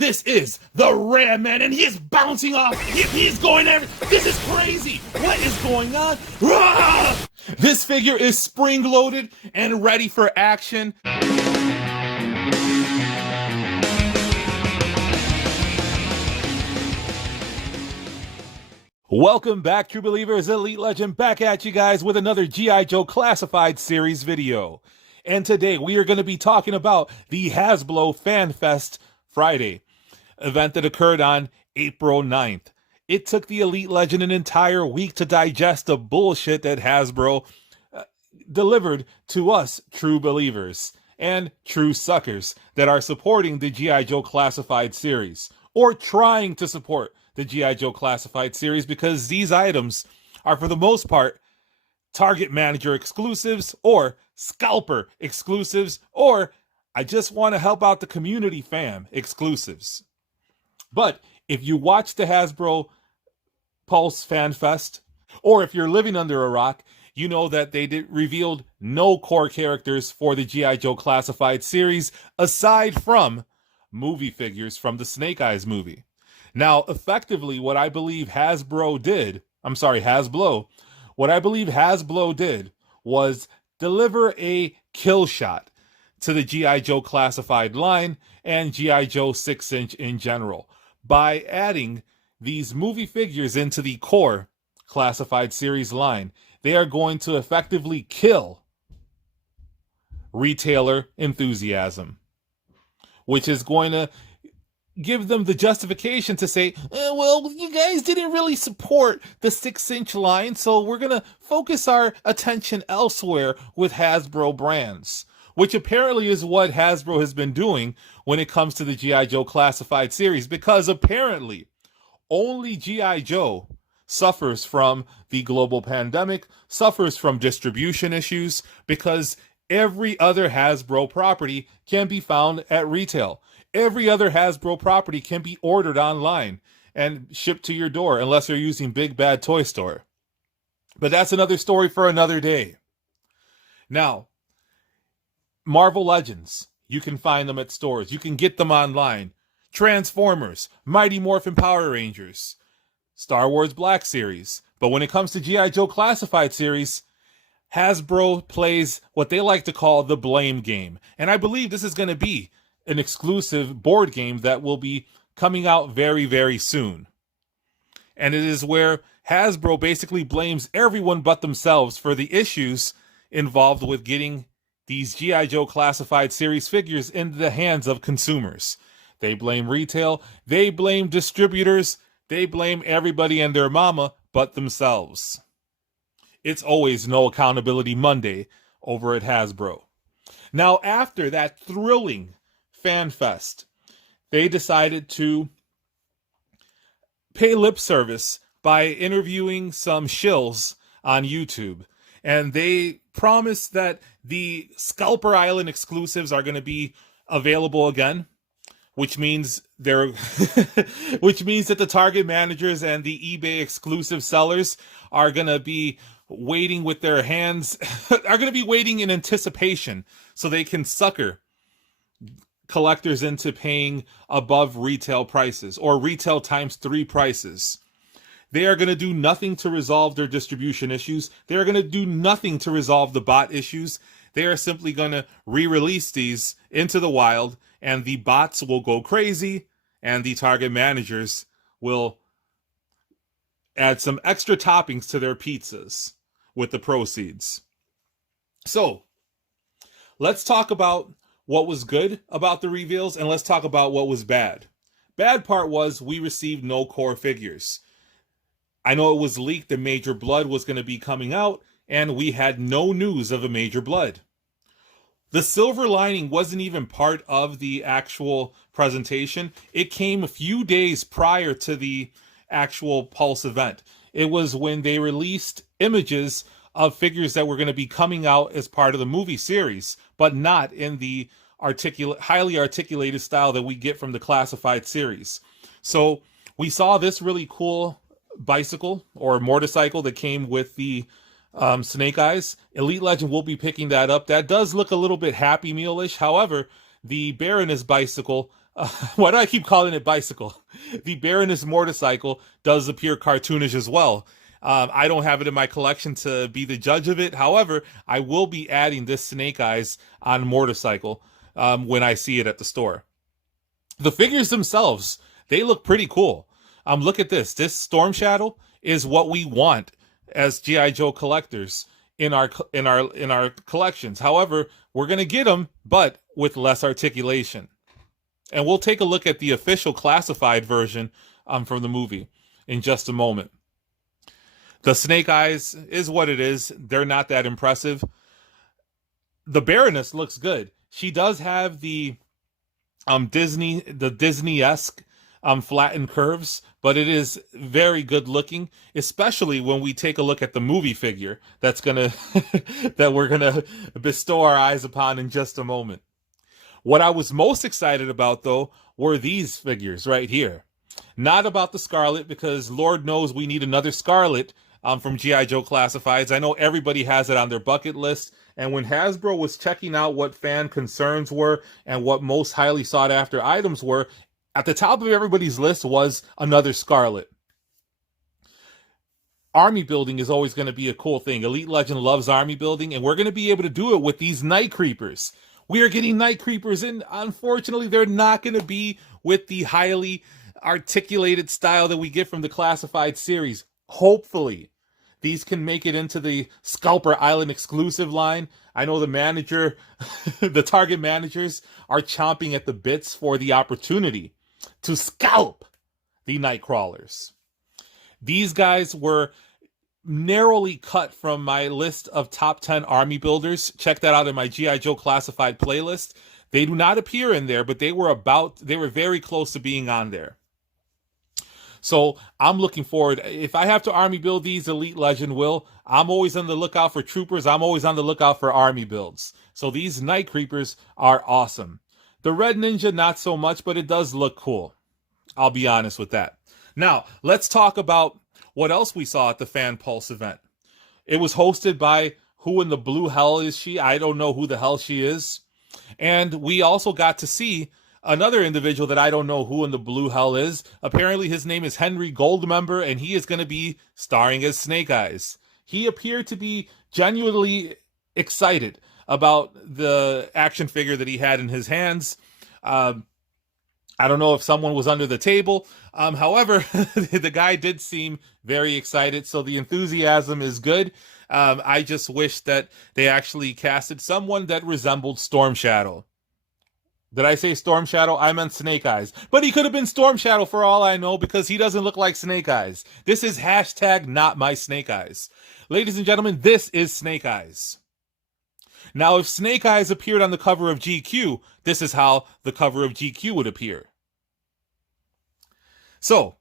This is the Ram Man, and he is bouncing off. He's going every. This is crazy. What is going on? Rah! This figure is spring-loaded and ready for action. Welcome back, True Believers. Elite Legend back at you guys with another G.I. Joe Classified Series video. And today we are going to be talking about the Hasbro Fan Fest Friday event that occurred on April 9th. It took the Elite Legend an entire week to digest the bullshit that Hasbro delivered to us true believers and true suckers that are supporting the G.I. Joe Classified Series, or trying to support the G.I. Joe Classified Series, because these items are, for the most part, Target Manager exclusives or Scalper exclusives, or I just want to help out the community fam exclusives. But if you watch the Hasbro Pulse Fan Fest, or if you're living under a rock, you know that they revealed no core characters for the G.I. Joe Classified Series aside from movie figures from the Snake Eyes movie. Now, effectively, what I believe Hasbro did was deliver a kill shot to the G.I. Joe Classified line and G.I. Joe 6-inch in general by adding these movie figures into the core Classified Series line. They are going to effectively kill retailer enthusiasm, which is going to give them the justification to say, well, you guys didn't really support the 6-inch line, so we're going to focus our attention elsewhere with Hasbro brands, which apparently is what Hasbro has been doing when it comes to the G.I. Joe Classified Series, because apparently only G.I. Joe suffers from the global pandemic, suffers from distribution issues, because every other Hasbro property can be found at retail. Every other Hasbro property can be ordered online and shipped to your door, unless you're using Big Bad Toy Store. But that's another story for another day. Now, Marvel Legends, you can find them at stores. You can get them online. Transformers, Mighty Morphin Power Rangers, Star Wars Black Series. But when it comes to G.I. Joe Classified Series, Hasbro plays what they like to call the blame game. And I believe this is going to be an exclusive board game that will be coming out very, very soon. And it is where Hasbro basically blames everyone but themselves for the issues involved with getting these G.I. Joe Classified Series figures into the hands of consumers. They blame retail, they blame distributors, they blame everybody and their mama but themselves. It's always No Accountability Monday over at Hasbro. Now, after that thrilling Fan Fest, they decided to pay lip service by interviewing some shills on YouTube. And they promised that the Scalper Island exclusives are going to be available again, which means which means that the Target managers and the eBay exclusive sellers are going to be waiting with their hands, are going to be waiting in anticipation so they can sucker collectors into paying above retail prices, or retail times 3 prices. They are going to do nothing to resolve their distribution issues. They are going to do nothing to resolve the bot issues. They are simply going to re-release these into the wild, and the bots will go crazy, and the Target managers will add some extra toppings to their pizzas with the proceeds. So, let's talk about what was good about the reveals, and let's talk about what was bad. Bad part was we received no core figures. I know it was leaked that Major Blood was going to be coming out, and we had no news of a Major Blood. The silver lining wasn't even part of the actual presentation. It came a few days prior to the actual Pulse event. It was when they released images of figures that were going to be coming out as part of the movie series, but not in the highly articulated style that we get from the Classified Series. So we saw this really cool bicycle or motorcycle that came with the Snake Eyes. Elite Legend will be picking that up. That does look a little bit Happy Meal-ish. However, the Baroness bicycle Why do I keep calling it bicycle? The Baroness motorcycle does appear cartoonish as well. I don't have it in my collection to be the judge of it. However, I will be adding this Snake Eyes on motorcycle when I see it at the store. The figures themselves, they look pretty cool. Look at this. This Storm Shadow is what we want as GI Joe collectors in our collections. However, we're gonna get them, but with less articulation. And we'll take a look at the official classified version from the movie in just a moment. The Snake Eyes is what it is. They're not that impressive. The Baroness looks good. She does have the Disney-esque flattened curves, but it is very good looking, especially when we take a look at the movie figure that's gonna that we're gonna bestow our eyes upon in just a moment. What I was most excited about, though, were these figures right here. Not about the Scarlet, because Lord knows we need another Scarlet from G.I. Joe Classifieds. I know everybody has it on their bucket list, and when Hasbro was checking out what fan concerns were and what most highly sought after items were, at the top of everybody's list was another Scarlet. Army building is always going to be a cool thing. Elite Legend loves army building, and we're going to be able to do it with these Night Creepers. We are getting Night Creepers, and unfortunately, they're not going to be with the highly articulated style that we get from the Classified series. Hopefully, these can make it into the Scalper Island exclusive line. I know the manager, the Target managers are chomping at the bits for the opportunity to scalp the Nightcrawlers. These guys were narrowly cut from my list of top 10 army builders. Check that out in my G.I. Joe Classified playlist. They do not appear in there, but they were very close to being on there. So I'm looking forward. If I have to army build these, Elite Legend will. I'm always on the lookout for troopers. I'm always on the lookout for army builds. So these Night Creepers are awesome. The Red Ninja, not so much, but it does look cool. I'll be honest with that. Now, let's talk about what else we saw at the Fan Pulse event. It was hosted by who in the blue hell is she? I don't know who the hell she is. And we also got to see another individual that I don't know who in the blue hell is. Apparently his name is Henry Goldmember, and he is going to be starring as Snake Eyes. He appeared to be genuinely excited about the action figure that he had in his hands. I don't know if someone was under the table. However, the guy did seem very excited, so the enthusiasm is good. I just wish that they actually casted someone that resembled Storm Shadow. Did I say Storm Shadow? I meant Snake Eyes. But he could have been Storm Shadow for all I know, because he doesn't look like Snake Eyes. This is hashtag not my Snake Eyes. Ladies and gentlemen, this is Snake Eyes. Now, if Snake Eyes appeared on the cover of GQ, this is how the cover of GQ would appear. So,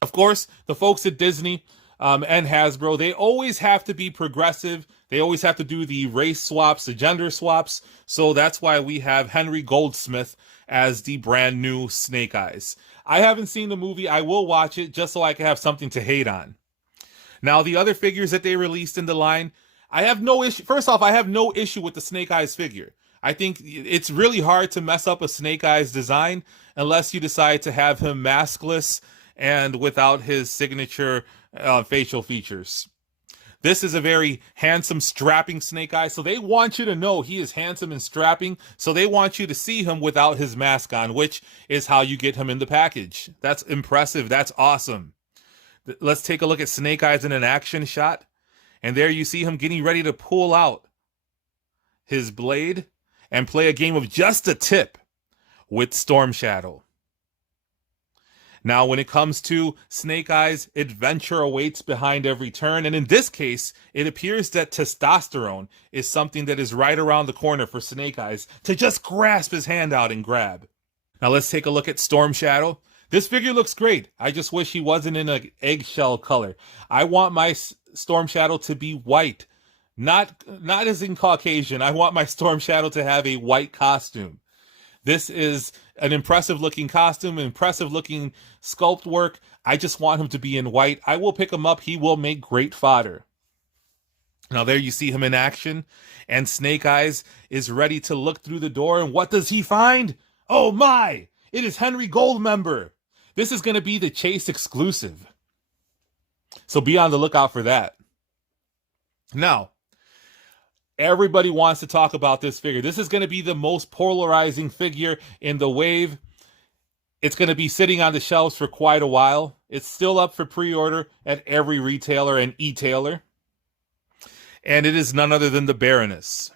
of course, the folks at Disney and Hasbro, they always have to be progressive. They always have to do the race swaps, the gender swaps. So that's why we have Henry Goldsmith as the brand new Snake Eyes. I haven't seen the movie. I will watch it just so I can have something to hate on. Now, the other figures that they released in the line, I have no issue. First off, I have no issue with the Snake Eyes figure. I think it's really hard to mess up a Snake Eyes design unless you decide to have him maskless and without his signature facial features. This is a very handsome, strapping Snake Eyes, so they want you to know he is handsome and strapping, so they want you to see him without his mask on, which is how you get him in the package. That's impressive. That's awesome. Let's take a look at Snake Eyes in an action shot, and there you see him getting ready to pull out his blade and play a game of just a tip with Storm Shadow. Now, when it comes to Snake Eyes, adventure awaits behind every turn. And in this case, it appears that testosterone is something that is right around the corner for Snake Eyes to just grasp his hand out and grab. Now, let's take a look at Storm Shadow. This figure looks great. I just wish he wasn't in an eggshell color. I want my Storm Shadow to be white. Not as in Caucasian. I want my Storm Shadow to have a white costume. This is an impressive looking costume, impressive looking sculpt work. I just want him to be in white. I will pick him up. He will make great fodder. Now there you see him in action, and Snake Eyes is ready to look through the door, and what does he find? Oh my! It is Henry Goldmember! This is going to be the Chase exclusive. So be on the lookout for that. Now, everybody wants to talk about this figure. This is going to be the most polarizing figure in the wave. It's going to be sitting on the shelves for quite a while. It's still up for pre-order at every retailer and e-tailer. And it is none other than the Baroness.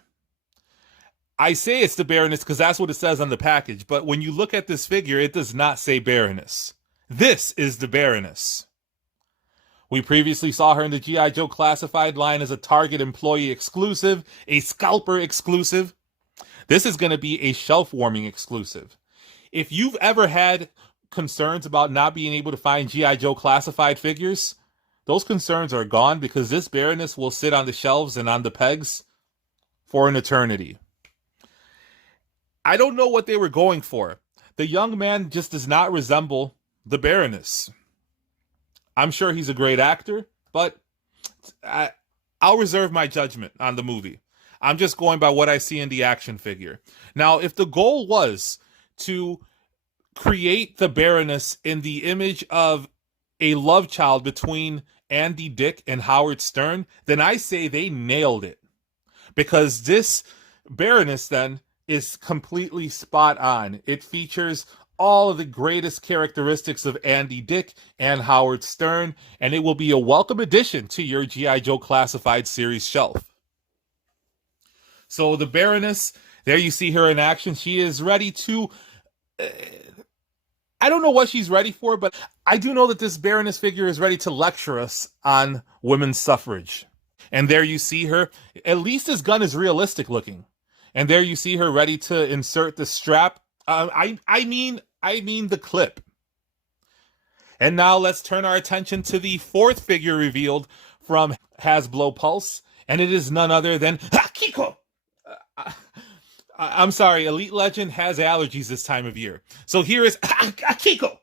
I say it's the Baroness because that's what it says on the package. But when you look at this figure, it does not say Baroness. This is the Baroness. We previously saw her in the G.I. Joe Classified line as a Target employee exclusive, a scalper exclusive. This is going to be a shelf-warming exclusive. If you've ever had concerns about not being able to find G.I. Joe Classified figures, those concerns are gone because this Baroness will sit on the shelves and on the pegs for an eternity. I don't know what they were going for. The young man just does not resemble the Baroness. I'm sure he's a great actor, but I'll reserve my judgment on the movie. I'm just going by what I see in the action figure. Now, if the goal was to create the Baroness in the image of a love child between Andy Dick and Howard Stern, then I say they nailed it. Because this Baroness then is completely spot on. It features all of the greatest characteristics of Andy Dick and Howard Stern, and it will be a welcome addition to your G.I. Joe Classified series shelf. So the Baroness, there you see her in action. She is ready to... I don't know what she's ready for, but I do know that this Baroness figure is ready to lecture us on women's suffrage. And there you see her. At least this gun is realistic looking. And there you see her ready to insert the strap. I mean the clip. And now let's turn our attention to the fourth figure revealed from Hasbro Pulse. And it is none other than Akiko. I'm sorry, Elite Legend has allergies this time of year. So here is Akiko.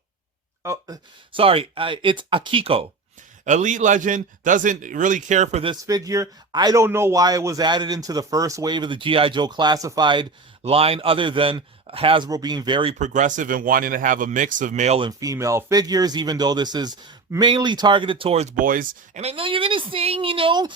Oh, sorry, it's Akiko. Elite Legend doesn't really care for this figure. I don't know why it was added into the first wave of the G.I. Joe Classified line, other than Hasbro being very progressive and wanting to have a mix of male and female figures, even though this is mainly targeted towards boys. And I know you're going to say, you know,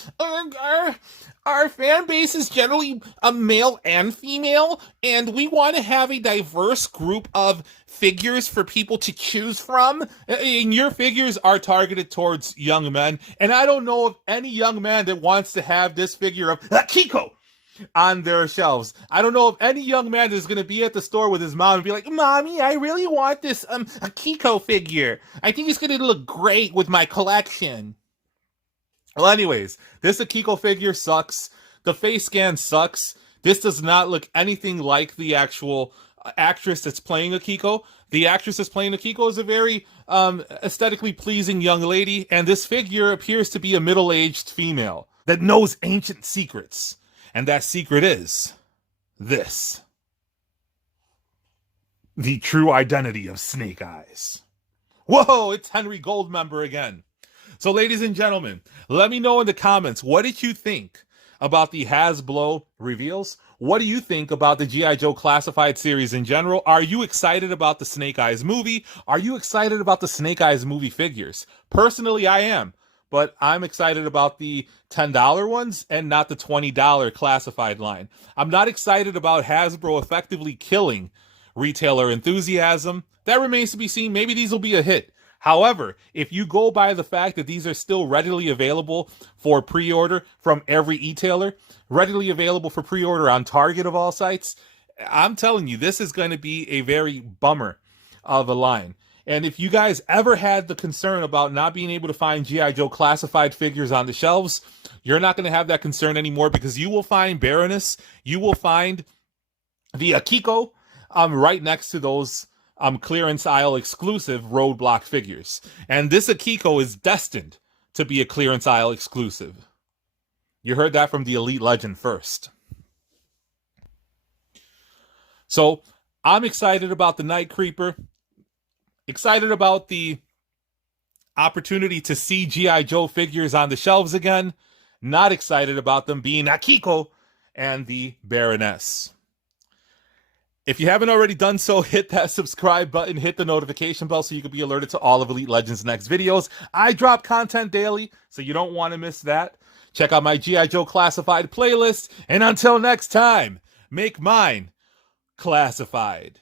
our fan base is generally a male and female, and we want to have a diverse group of figures for people to choose from. And your figures are targeted towards young men, and I don't know of any young man that wants to have this figure of Akiko on their shelves. I don't know of any young man that's going to be at the store with his mom and be like, Mommy, I really want this Akiko figure. I think it's going to look great with my collection. Well, anyways, this Akiko figure sucks. The face scan sucks. This does not look anything like the actual actress that's playing Akiko. The actress that's playing Akiko is a very aesthetically pleasing young lady, and this figure appears to be a middle-aged female that knows ancient secrets. And that secret is this. The true identity of Snake Eyes. Whoa, it's Henry Goldmember again. So, ladies and gentlemen, let me know in the comments, what did you think about the Hasbro reveals? What do you think about the G.I. Joe Classified series in general? Are you excited about the Snake Eyes movie? Are you excited about the Snake Eyes movie figures? Personally, I am. But I'm excited about the $10 ones and not the $20 classified line. I'm not excited about Hasbro effectively killing retailer enthusiasm. That remains to be seen. Maybe these will be a hit. However, if you go by the fact that these are still readily available for pre-order from every e-tailer, readily available for pre-order on Target of all sites, I'm telling you, this is going to be a very bummer of a line. And if you guys ever had the concern about not being able to find G.I. Joe Classified figures on the shelves, you're not going to have that concern anymore, because you will find Baroness, you will find the Akiko right next to those clearance aisle exclusive Roadblock figures. And this Akiko is destined to be a clearance aisle exclusive. You heard that from the Elite Legend first. So I'm excited about the Night Creeper. Excited about the opportunity to see G.I. Joe figures on the shelves again. Not excited about them being Akiko and the Baroness. If you haven't already done so, hit that subscribe button, hit the notification bell so you can be alerted to all of Elite Legends' next videos. I drop content daily, so you don't want to miss that. Check out my G.I. Joe Classified playlist, and until next time, make mine classified.